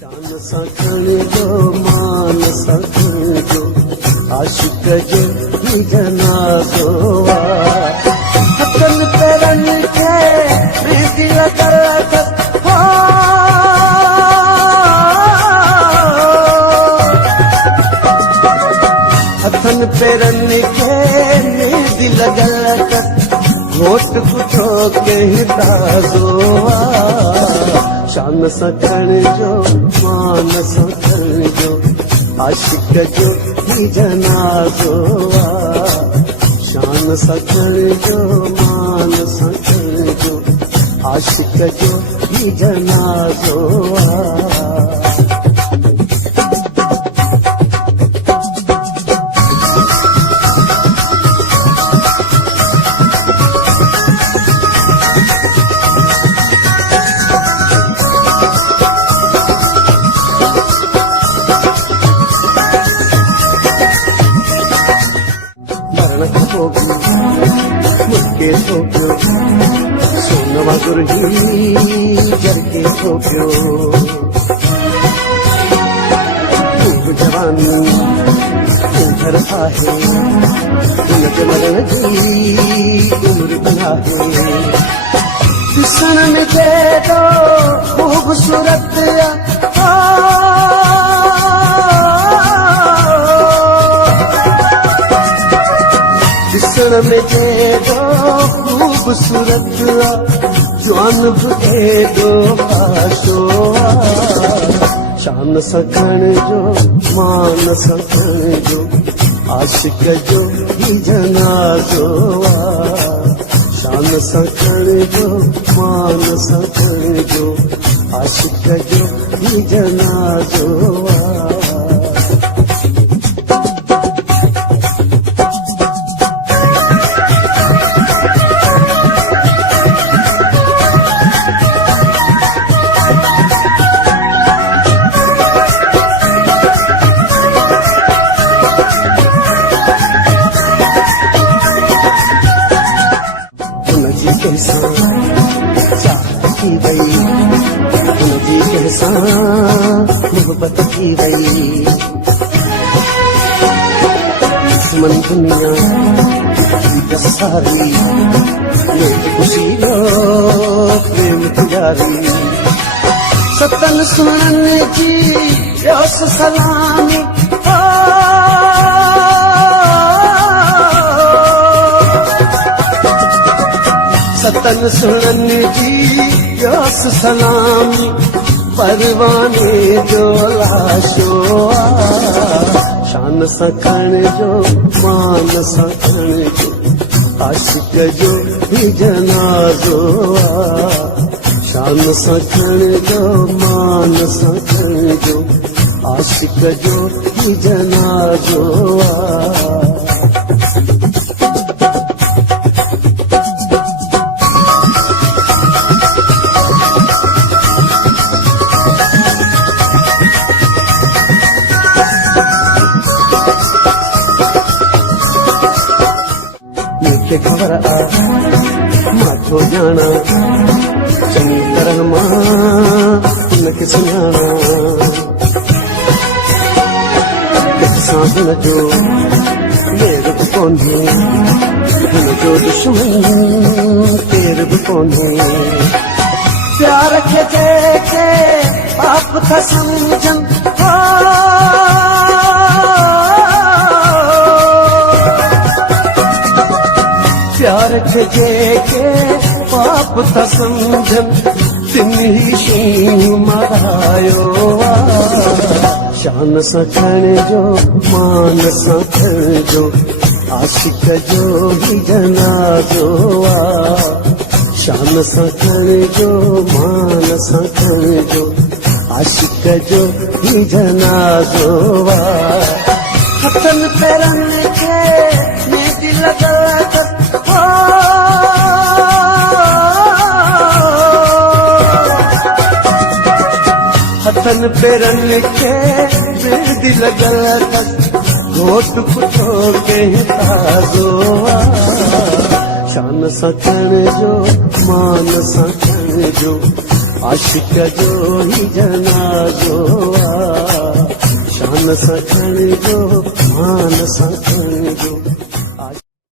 शान सखण जो मान सखण जो आशिक जो ही जनाज़ो हथन पेरन के मेहंदी लगल हथन पेरन के मेहंदी लगल घोट कुठो के ताज़ो शान सखण जो मान सखण जो आशिक जो ही जनाज़ो शान सखण जो मान सखण जो आशिक जो ही जनाज़ो मुझके थोप्यो सोनवा गुरही जरके थोप्यो खूब जवानी घर आहे उनके मरण जी उम्र बना है दिसण में दे दो खूबसूरत दिसण में दे दो खूबसूरत जवान दे दो आशो शान सखण जो मान सखण जो आशिक जो ही जनाज़ो शान सखण जो मान सखण जो आशिक जो ही जनाज़ो की गई उनकी कैसा मोहब्बत की गई दुश्मन दुनिया की सारी ये खुशी लो प्रेम पुजारी सतन सुनने की यस सलामी सतन सुनन जी यस सलामी परवाने जो लाशो शान सखण जो मान सखण जो आशिक जो ही जनाज़ो शान सखण जो मान सखण जो आशिक जो ही जनाज़ो के खबर आ माथो जाना चंगी तरह मां उनके सुनाना साधन जो ये रुक कौन है जो दुश्मन तेरे भी कौन है प्यार के देखे आप था समझन प्यार के पाप था समझन तिन ही शी मरायो शान सखण जो मान सखण जो आशिक जो ही जनाज़ो शान सखण जो मान सखण जो आशिक जो ही जनाज़ो हथन पेरन के मेहंदी लगल हथन पेरन के मेहंदी लगल घोट कुठो के ताज़ो शान सखण जो मान सखण जो आशिक जो ही जनाज़ो मन सां खणिजो, मान सां खणिजो।